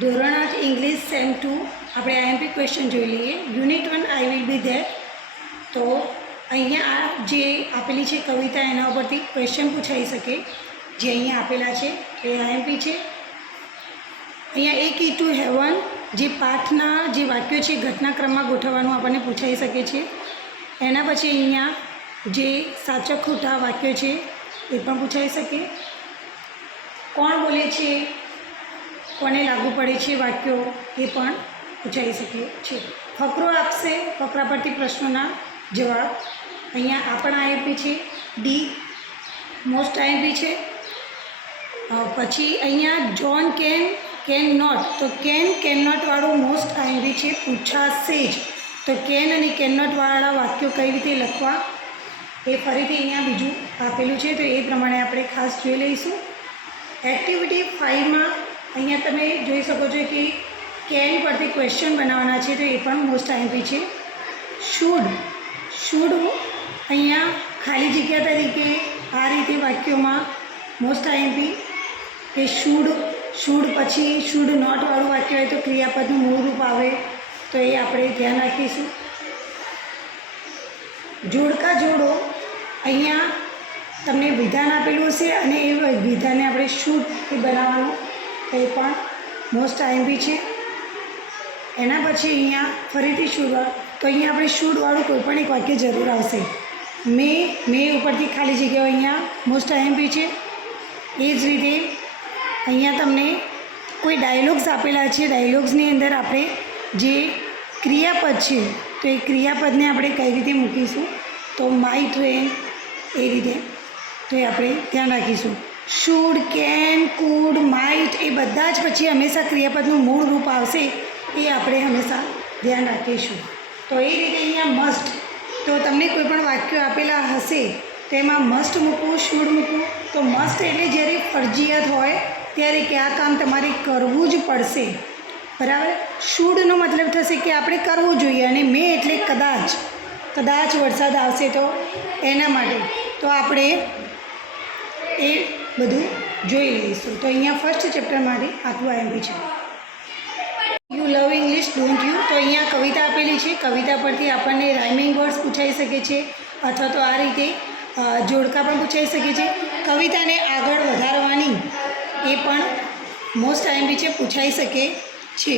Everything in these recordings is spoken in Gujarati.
ધોરણ 8 ઇંગ્લિશ સેમ 2 આપણે આઈએમપી ક્વેશ્ચન જોઈ લઈએ. Unit 1 I will be there. તો અહીંયા આ જે આપેલી છે કવિતા એના ઉપરથી ક્વેશ્ચન પૂછાઈ શકે જે અહીંયા આપેલા છે એ આઈએમપી છે. અહીંયા એક ઈ ટુ હેવન જે પાઠના જે વાક્યો છે ઘટનાક્રમમાં ગોઠવવાનું આપણને પૂછાઈ શકે છે. એના પછી અહીંયા જે સાચા ખોટા વાક્યો છે એ પણ પૂછાઈ શકે. કોણ બોલે છે, કોને લાગુ પડે છે વાક્યો એ પણ પૂછાઈ શકે છે. ફકરો આપશે, ફકરા પરથી પ્રશ્નોના જવાબ. અહીંયા આ પણ આઈએમપી છે. ડી મોસ્ટ આઈએમપી છે. પછી અહીંયા જોન કેન નોટ, તો કેન નોટવાળું મોસ્ટ આઈએમપી છે, પૂછાશે જ. તો કેન અને કેન નોટવાળા વાક્યો કઈ રીતે લખવા એ ફરીથી અહીંયા બીજું આપેલું છે, તો એ પ્રમાણે આપણે ખાસ જોઈ લઈશું. એક્ટિવિટી 5માં અહીંયા તમે જોઈ શકો છો કે કેન પરથી ક્વેશ્ચન બનાવવાના છે, તો એ પણ મોસ્ટ આઈએમપી છે. શુડ અહીંયા ખાલી જગ્યા તરીકે આ રીતે વાક્યોમાં મોસ્ટ આઈએમપી કે શુડ પછી શુડ નોટવાળું વાક્ય હોય તો ક્રિયાપદનું મૂળ રૂપ આવે, તો એ આપણે ધ્યાન રાખીશું. જોડકા જોડો, અહીંયા તમને વિધાન આપેલું હશે અને એ વિધાનને આપણે શુડથી બનાવવાનું, એ પણ મોસ્ટ આઈએમપી છે. એના પછી અહીંયા ફરીથી શુડ, તો અહીંયા આપણે શુડવાળું કોઈ પણ એક વાક્ય જરૂર આવશે. મે ઉપરથી ખાલી જગ્યાઓ અહીંયા મોસ્ટ આઈએમપી છે. એ જ રીતે અહીંયા તમને કોઈ ડાયલોગ્સ આપેલા છે, ડાયલોગ્સની અંદર આપણે જે ક્રિયાપદ છે તો એ ક્રિયાપદને આપણે કઈ રીતે મૂકીશું, તો માય ટ્રેન એ રીતે, તો એ આપણે ધ્યાન રાખીશું. શુડ, કેન, કુડ, માઇટ એ બધા જ પછી હંમેશા ક્રિયાપદનું મૂળ રૂપ આવશે, એ આપણે હંમેશા ધ્યાન રાખીશું. તો એ રીતે અહીંયા મસ્ટ, તો તમને કોઈ પણ વાક્યો આપેલા હશે તો એમાં મસ્ટ મૂકવું, શુડ મૂકવું. તો મસ્ટ એટલે જ્યારે ફરજિયાત હોય ત્યારે કે આ કામ તમારે કરવું જ પડશે, બરાબર. શુડનો મતલબ થશે કે આપણે કરવું જોઈએ, અને મે એટલે કદાચ વરસાદ આવશે તો એના માટે, તો આપણે એ બધું જોઈ લઈશું. તો અહીંયા ફર્સ્ટ ચેપ્ટરમાંથી આટલું આઈએમપી છે. You love English don't you, તો અહીંયા કવિતા આપેલી છે. કવિતા પરથી આપણને રાઇમિંગ વર્ડ્સ પૂછાઈ શકે છે, અથવા તો આ રીતે જોડકા પણ પૂછાઈ શકે છે. કવિતાને આગળ વધારવાની એ પણ મોસ્ટ આઈએમપી છે, પૂછાઈ શકે છે.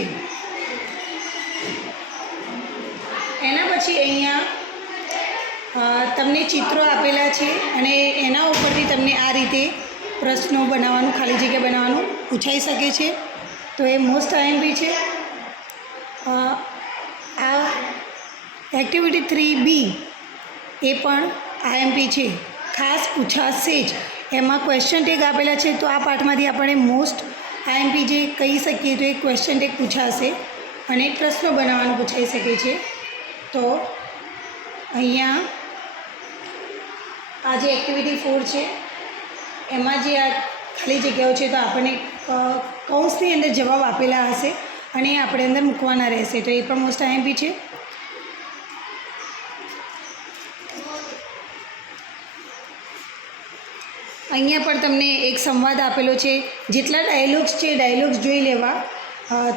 એના પછી અહીંયા તમને ચિત્રો આપેલા છે અને એના ઉપરથી તમને આ રીતે પ્રશ્નો બનાવવાનું, ખાલી જગ્યા બનાવવાનું પૂછાઈ શકે છે, તો એ મોસ્ટ આઈએમપી છે. આ એક્ટિવિટી 3B એ પણ આઈએમપી છે, ખાસ પૂછાશે જ. એમાં ક્વેશ્ચન ટેગ આપેલા છે, તો આ પાઠમાંથી આપણે મોસ્ટ આઈએમપી જે કહી શકીએ તો એ ક્વેશ્ચન ટેગ પૂછાશે અને પ્રશ્નો બનાવવાનું પૂછાઈ શકે છે. તો અહીંયા આ જે એક્ટિવિટી 4 છે એમાં જે આ ખાલી જગ્યાઓ છે તો આપણને કૌંસની અંદર જવાબ આપેલા હશે અને આપણે અંદર મૂકવાના રહેશે, તો એ પણ મોસ્ટ આઈએમપી છે. અહીંયા પણ તમને એક સંવાદ આપેલો છે. જેટલા ડાયલોગ્સ છે ડાયલોગ્સ જોઈ લેવા,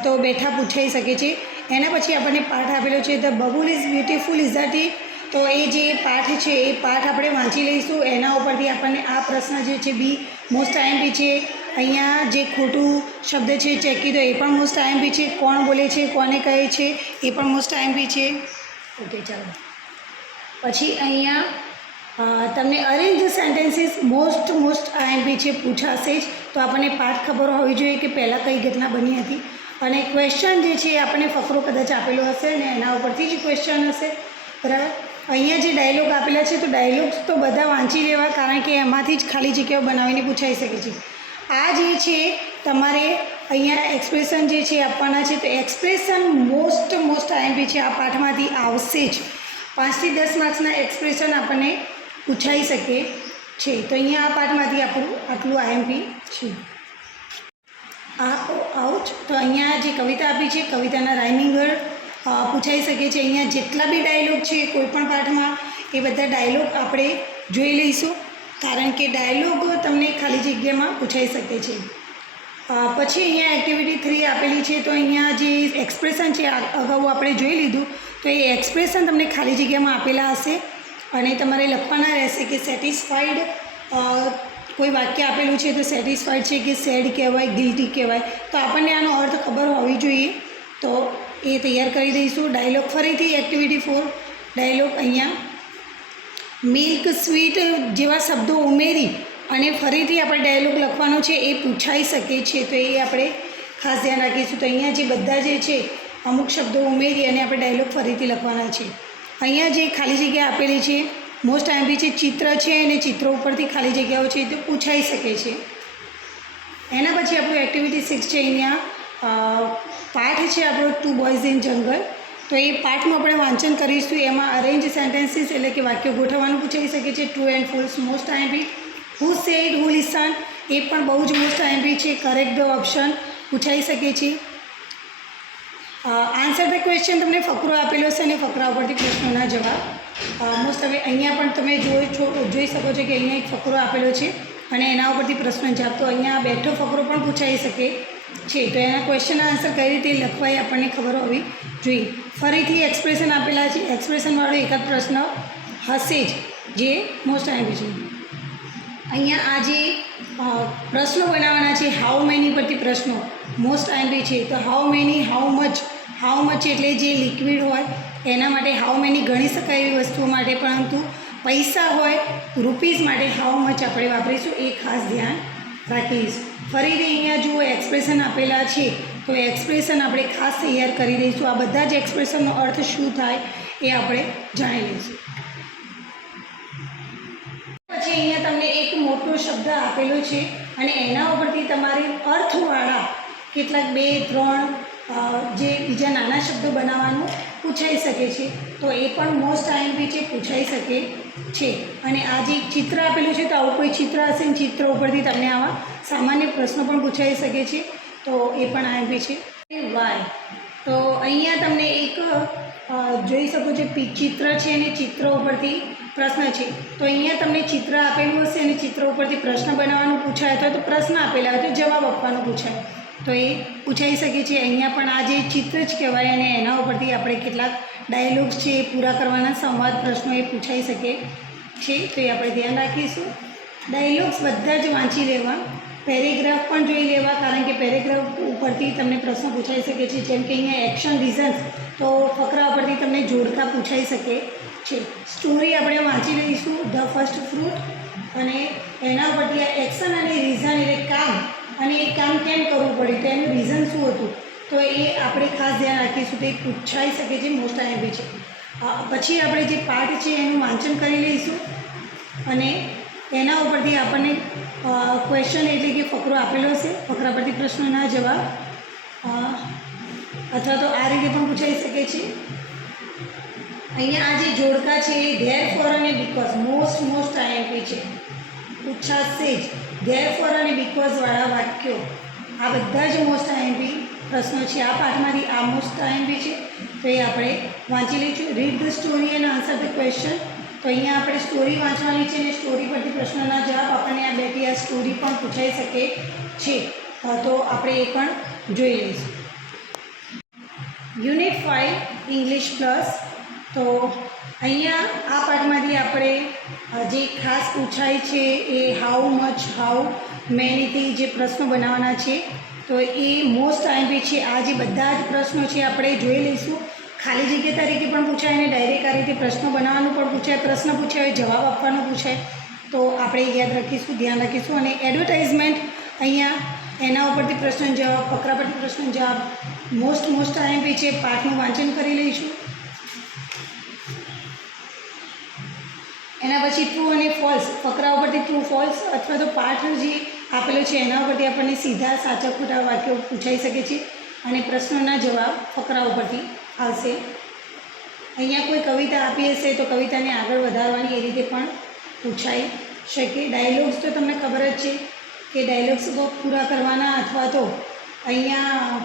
તો બેઠા પૂછાઈ શકે છે. એના પછી આપણને પાઠ આપેલો છે, the babul is beautiful is that it. તો એ જે પાઠ છે એ પાઠ આપણે વાંચી લઈશું. એના ઉપરથી આપણને આ પ્રશ્ન જે છે બી મોસ્ટ આઈએમપી છે. અહીંયા જે ખોટું શબ્દ છે ચેકી, તો એ પણ મોસ્ટ આઈએમપી છે. કોણ બોલે છે, કોને કહે છે, એ પણ મોસ્ટ આઈએમપી છે. ઓકે, ચાલો. પછી અહીંયા તમને અરેન્જ સેન્ટેન્સીસ મોસ્ટ આઈએમપી છે, પૂછાશે જ. તો આપણને પાઠ ખબર હોવી જોઈએ કે પહેલાં કઈ ઘટના બની હતી, અને ક્વેશ્ચન જે છે આપણને ફકરો કદાચ આપેલો હશે અને એના ઉપરથી જ ક્વેશ્ચન હશે, બરાબર. અહીંયા જે ડાયલોગ આપેલા છે તો ડાયલોગ્સ તો બધા વાંચી લેવા, કારણ કે એમાંથી જ ખાલી જગ્યાઓ બનાવીને પૂછાઈ શકે છે. આ જે છે તમારે અહીંયા એક્સપ્રેશન જે છે આપવાના છે, તો એક્સપ્રેશન મોસ્ટ આઈએમપી છે, આ પાઠમાંથી આવશે જ. 5 થી 10 માર્ક્સના એક્સપ્રેશન આપણને પૂછાઈ શકે છે. તો અહીંયા આ પાઠમાંથી આપણું આટલું આઈએમપી છે. આઉટ, તો અહીંયા જે કવિતા આપી છે કવિતાના રાઇમિંગ વર્ડ પૂછાઈ શકે છે. અહીંયા જેટલા બી ડાયલોગ છે કોઈપણ પાઠમાં એ બધા ડાયલોગ આપણે જોઈ લઈશું, કારણ કે ડાયલોગ તમને ખાલી જગ્યામાં પૂછાઈ શકે છે. પછી અહીંયા એક્ટિવિટી 3 આપેલી છે. તો અહીંયા જે એક્સપ્રેશન છે અગાઉ આપણે જોઈ લીધું. તો એ એક્સપ્રેશન તમને ખાલી જગ્યામાં આપેલા હશે અને તમારે લખવાના રહેશે કે સેટિસ્ફાઈડ કોઈ વાક્ય આપેલું છે તો સેટિસ્ફાઈડ છે કે સેડ કહેવાય, ગિલ્ટી કહેવાય. તો આપણને આનો અર્થ ખબર હોવી જોઈએ. તો એ તૈયાર કરી દઈશું. ડાયલોગ ફરીથી એક્ટિવિટી 4 ડાયલોગ અહીંયા મિલ્ક, સ્વીટ જેવા શબ્દો ઉમેરી અને ફરીથી આપણે ડાયલોગ લખવાનો છે. એ પૂછાઈ શકે છે તો એ આપણે ખાસ ધ્યાન રાખીશું. તો અહીંયા જે બધા જે છે અમુક શબ્દો ઉમેરી અને આપણે ડાયલોગ ફરીથી લખવાના છે. અહીંયા જે ખાલી જગ્યા આપેલી છે મોસ્ટ આઈએમપી છે, ચિત્ર છે અને ચિત્રો ઉપરથી ખાલી જગ્યાઓ છે તો પૂછાઈ શકે છે. એના પછી આપણું એક્ટિવિટી 6 છે. અહીંયા પાઠ છે આપણો 2 બોયઝ ઇન જંગલ. તો એ પાઠનું આપણે વાંચન કરીશું. એમાં અરેન્જ સેન્ટેન્સીસ એટલે કે વાક્યો ગોઠવવાનું પૂછાઈ શકે છે. True and false most IMP. Who said, who listen એ પણ બહુ જ મોસ્ટ આઈએમપી છે. કરેક્ટ ધ ઓપ્શન પૂછાઈ શકે છે. આન્સર ધ ક્વેશ્ચન તમને ફકરો આપેલો છે અને ફકરા ઉપરથી પ્રશ્નોના જવાબ. મોસ્ટ હવે અહીંયા પણ તમે જોઈ શકો છો કે અહીંયા એક ફકરો આપેલો છે અને એના ઉપરથી પ્રશ્ન જવાબ. તો અહીંયા બેઠો ફકરો પણ પૂછાઈ શકે છે. તો એના ક્વેશ્ચનના આન્સર કઈ રીતે લખવા એ આપણને ખબર હોવી જોઈએ. ફરીથી એક્સપ્રેશન આપેલા છે. એક્સપ્રેશનવાળો એકાદ પ્રશ્ન હશે જ જે મોસ્ટ આઈએમપી છે. અહીંયા આ જે પ્રશ્નો બનાવવાના છે હાઉ મેની પરથી પ્રશ્નો મોસ્ટ આઈએમપી છે. તો હાઉ મેની, હાઉ મચ એટલે જે લિક્વિડ હોય એના માટે હાઉ મેની ગણી શકાય એવી વસ્તુઓ માટે, પરંતુ પૈસા હોય રૂપીઝ માટે હાઉ મચ આપણે વાપરીશું. એ ખાસ ધ્યાન રાખીશું. ફરીથી અહીંયા જુઓ એક્સપ્રેશન આપેલા છે તો એક્સપ્રેશન આપણે ખાસ તૈયાર કરી દઈશું. આ બધા જ એક્સપ્રેશનનો અર્થ શું થાય એ આપણે જાણી લઈશું. પછી અહીંયા તમને એક મોટો શબ્દ આપેલો છે અને એના ઉપરથી તમારે અર્થવાળા કેટલાક 2, 3 જે બીજા નાના શબ્દો બનાવવાનું પૂછાઈ શકે છે. તો એ પણ મોસ્ટ આઈએમપી છે, પૂછાઈ શકે છે. અને આ જે ચિત્ર આપેલું છે તો આવું કોઈ ચિત્ર હશે ને ચિત્ર ઉપરથી તમને આવા સામાન્ય પ્રશ્નો પણ પૂછાઈ શકે છે. તો એ પણ આઈએમપી છે. વાય તો અહીંયા તમને એક જોઈ શકો છો ચિત્ર છે અને ચિત્ર ઉપરથી પ્રશ્ન છે. તો અહીંયા તમને ચિત્ર આપેલું હશે અને ચિત્ર ઉપરથી પ્રશ્ન બનાવવાનું પૂછાય અથવા તો પ્રશ્ન આપેલા હોય તો જવાબ આપવાનો પૂછાય તો એ પૂછાઈ શકે છે. અહીંયા પણ આ જે ચિત્ર જ કહેવાય અને એના ઉપરથી આપણે કેટલાક ડાયલોગ્સ છે એ પૂરા કરવાના સંવાદ પ્રશ્નો એ પૂછાઈ શકે છે. તો એ આપણે ધ્યાન રાખીશું. ડાયલોગ્સ બધા જ વાંચી લેવા, પેરેગ્રાફ પણ જોઈ લેવા, કારણ કે પેરેગ્રાફ ઉપરથી તમને પ્રશ્નો પૂછાઈ શકે છે. જેમ કે અહીંયા એક્શન રીઝન્સ તો ફકરા ઉપરથી તમને જોડકા પૂછાઈ શકે છે. સ્ટોરી આપણે વાંચી લઈશું ધ ફર્સ્ટ ફ્રૂટ અને એના ઉપરથી આ એક્શન અને રીઝન એટલે કામ અને એ કામ કેમ કરવું પડ્યું તો એનું રીઝન શું હતું તો એ આપણે ખાસ ધ્યાન રાખીશું. તો એ પૂછાઈ શકે છે, મોસ્ટ આઈએમપી છે. પછી આપણે જે પાઠ છે એનું વાંચન કરી લઈશું અને એના ઉપરથી આપણને ક્વેશ્ચન એટલે કે ફકરો આપેલો છે, ફકરા પરથી પ્રશ્નોના જવાબ અથવા તો આ રીતે પણ પૂછાઈ શકે છે. અહીંયા આ જે જોડકા છે એ ધેર ફોર અને બીકોઝ મોસ્ટ આઈએમપી છે. પૂછાશે જ ધેર ફોર અને બીકોઝવાળા વાક્યો આ બધા જ મોસ્ટ આઈએમપી પ્રશ્નો છે. આ પાઠમાંથી આ મોસ્ટ આઈએમપી છે તો એ આપણે વાંચી લઈશું. Read the story and answer the question. તો અહીંયા આપણે સ્ટોરી વાંચવાની છે અને સ્ટોરી પરથી પ્રશ્નના જવાબ આપણને આ બેથી આ સ્ટોરી પણ પૂછાઈ શકે છે. તો આપણે એ પણ જોઈ લઈશું. Unit 5 English plus. તો અહીંયા આ પાઠમાંથી આપણે જે ખાસ પૂછાય છે એ હાઉ મચ, હાઉ મેનીથી જે પ્રશ્નો બનાવવાના છે તો એ મોસ્ટ આઈએમપી છે. આ જે બધા જ પ્રશ્નો છે આપણે જોઈ લઈશું. ખાલી જગ્યા તરીકે પણ પૂછાય અને ડાયરેક્ટ આ રીતે પ્રશ્નો બનાવવાનું પણ પૂછાય, પ્રશ્ન પૂછાય, જવાબ આપવાનો પૂછાય. તો આપણે યાદ રાખીશું, ધ્યાન રાખીશું. અને એડવર્ટાઇઝમેન્ટ અહીંયા એના ઉપરથી પ્રશ્ન જવાબ, ફકરા પરથી પ્રશ્ન જવાબ મોસ્ટ આઈએમપી છે. પાઠનું વાંચન કરી લઈશું. એના પછી ટ્રુ અને ફોલ્સ, ફકરા ઉપરથી ટ્રુ ફોલ્સ અથવા તો પાઠ જે આપેલો છે એના ઉપરથી આપણને સીધા સાચા ખોટા વાક્યો પૂછાઈ શકે છે અને પ્રશ્નોના જવાબ ફકરા ઉપરથી આવશે. અહીંયા કોઈ કવિતા આપી હશે તો કવિતાને આગળ વધારવાની એ રીતે પણ પૂછાઈ શકે. ડાયલોગ્સ તો તમને ખબર જ છે કે ડાયલોગ્સ પૂરા કરવાના અથવા તો અહીંયા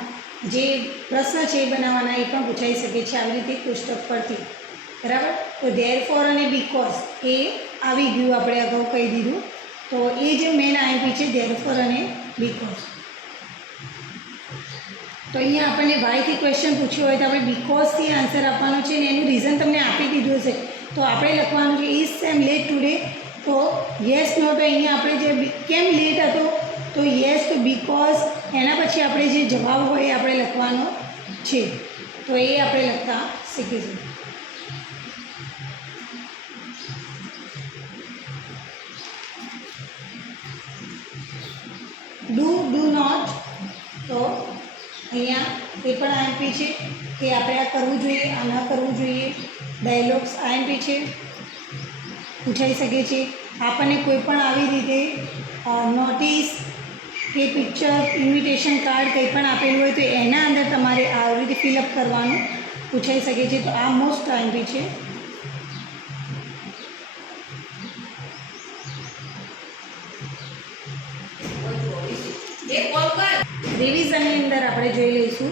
જે પ્રશ્ન છે એ બનાવવાના એ પણ પૂછાઈ શકે છે આવી રીતે કોષ્ટક પરથી. બરાબર. તો ધેર ફોર અને બીકોઝ એ આવી ગયું, આપણે અગાઉ કહી દીધું. તો એ જે મેન આઈએમપી છે ધેર ફોર અને બીકોઝ. તો અહીંયા આપણને વાયથી ક્વેશ્ચન પૂછ્યો હોય તો આપણે બીકોઝથી આન્સર આપવાનો છે ને એનું રીઝન તમને આપી દીધું છે. તો આપણે લખવાનું છે ઇઝ સેમ લેટ ટુડે. તો યસ નો તો અહીંયા આપણે જે કેમ લેટ હતો તો યસ તો બીકોઝ, એના પછી આપણે જે જવાબ હોય એ આપણે લખવાનો છે. તો એ આપણે લખતા શીખીશું. Do not. તો અહીંયા એ પણ આઈએમપી છે કે આપણે આ કરવું જોઈએ, આ ન કરવું જોઈએ. ડાયલોગ્સ આઈએમપી છે, પૂછાઈ શકે છે. આપણને કોઈ પણ આવી રીતે નોટિસ કે પિક્ચર, ઇન્વિટેશન કાર્ડ કંઈ પણ આપેલું હોય તો એના અંદર તમારે આવી રીતે ફિલઅપ કરવાનું પૂછાઈ શકે છે. તો આ મોસ્ટ આઈએમપી છે. રિવિઝનની અંદર આપણે જોઈ લઈશું.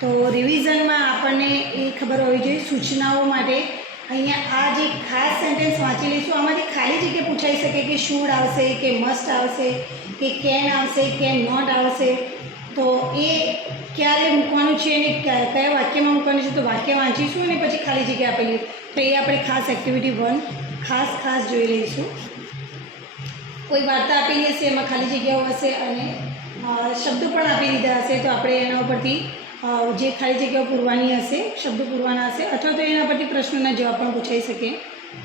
તો રિવિઝનમાં આપણને એ ખબર હોવી જોઈએ સૂચનાઓ માટે. અહીંયા આ જે ખાસ સેન્ટેન્સ વાંચી લઈશું, આમાંથી ખાલી જગ્યા પૂછાઈ શકે કે શુડ આવશે, કે મસ્ટ આવશે, કે કેન આવશે, કે નોટ આવશે. તો એ ક્યારે મૂકવાનું છે અને કયા વાક્યમાં મૂકવાનું છે તો વાક્ય વાંચીશું અને પછી ખાલી જગ્યા આપેલી. તો એ આપણે ખાસ એક્ટિવિટી 1 ખાસ જોઈ લઈશું. કોઈ વાર્તા આપેલી હશે, એમાં ખાલી જગ્યાઓ હશે અને શબ્દો પણ આપી દીધા હશે. તો આપણે એના ઉપરથી જે ખાલી જગ્યાઓ પૂરવાની હશે, શબ્દો પૂરવાના હશે, અથવા તો એના પરથી પ્રશ્નોના જવાબ પણ પૂછાઈ શકે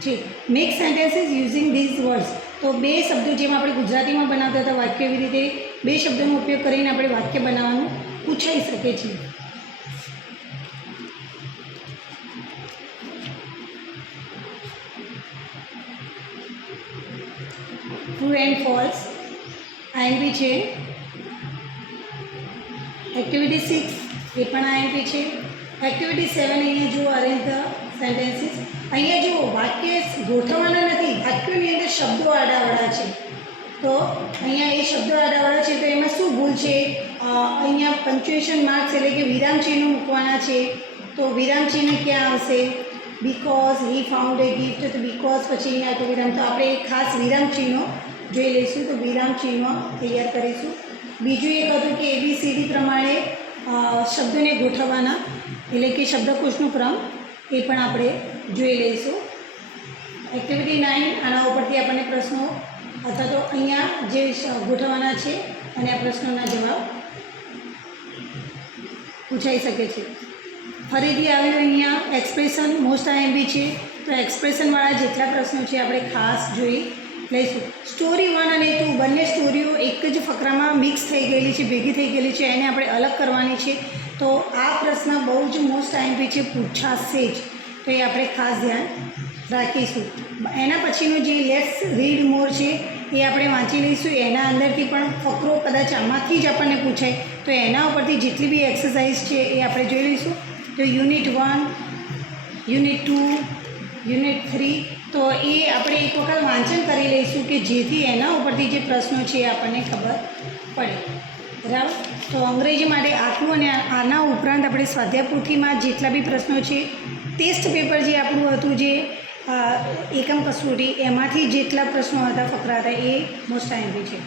છે. Make sentences using these words. તો બે શબ્દો જેમ આપણે ગુજરાતીમાં બનાવતા હતા વાક્ય, એવી રીતે બે શબ્દોનો ઉપયોગ કરીને આપણે વાક્ય બનાવવાનું પૂછાઈ શકે છે. ટ્રુ એન્ડ ફોલ્સ આઈએમપી છે. એક્ટિવિટી 6 એ પણ આઈએમપી છે. એક્ટિવિટી 7 અહીંયા જુઓ, અરેન્જ ધ સેન્ટેન્સીસ. અહીંયા જુઓ વાક્ય ગોઠવવાના નથી, વાક્યોની અંદર શબ્દો આડાવડા છે. તો અહીંયા એ શબ્દો આડાવડા છે તો એમાં શું ભૂલ છે? અહીંયા પંક્ચ્યુએશન માર્ક્સ એટલે કે વિરામચિહ્નો મૂકવાના છે. તો વિરામચિહ્ન ક્યાં આવશે? Because he found A gift. તો બીકોઝ પછી અહીંયા તો વિરામ. તો આપણે ખાસ વિરામચિહ્નો જોઈ લઈશું. તો વિરામચિહ્નો તૈયાર કરીશું. બીજું એક હતું કે ABCD પ્રમાણે શબ્દોને ગોઠવવાના, એટલે કે શબ્દકોશનો ક્રમ, એ પણ આપણે જોઈ લઈશું. એક્ટિવિટી 9 આના ઉપરથી આપણને પ્રશ્નો અથવા તો અહીંયા જે ગોઠવવાના છે અને આ પ્રશ્નોના જવાબ પૂછાઈ શકે છે. ફરીથી આવ્યું અહીંયા એક્સપ્રેશન મોસ્ટ આઈએમપી છે. તો એક્સપ્રેશનવાળા જેટલા પ્રશ્નો છે આપણે ખાસ જોઈ લઈશું. સ્ટોરી 1 અને 2 બંને સ્ટોરીઓ એક જ ફકરામાં મિક્સ થઈ ગયેલી છે, ભેગી થઈ ગયેલી છે, એને આપણે અલગ કરવાની છે. તો આ પ્રશ્ન બહુ જ મોસ્ટ આઈએમપી છે, પૂછાશે જ. તો એ આપણે ખાસ ધ્યાન રાખીશું. એના પછીનું જે લેટ્સ રીડ મોર છે એ આપણે વાંચી લઈશું. એના અંદરથી પણ ફકરો કદાચ આમાંથી જ આપણને પૂછાય તો એના ઉપરથી જેટલી બી એક્સરસાઇઝ છે એ આપણે જોઈ લઈશું. તો યુનિટ 1, યુનિટ 2, યુનિટ 3, તો એ આપણે એક વખત વાંચન કરી લઈશું કે જેથી એના ઉપરથી જે પ્રશ્નો છે એ આપણને ખબર પડે. બરાબર. તો અંગ્રેજી માટે આટલું અને આના ઉપરાંત આપણે સ્વાધ્યાય પોથીમાં જેટલા બી પ્રશ્નો છે, ટેસ્ટ પેપર જે આપણું હતું જે એકમ કસોટી, એમાંથી જેટલા પ્રશ્નો હતા ફકરા હતા એ મોસ્ટ આઈએમપી છે.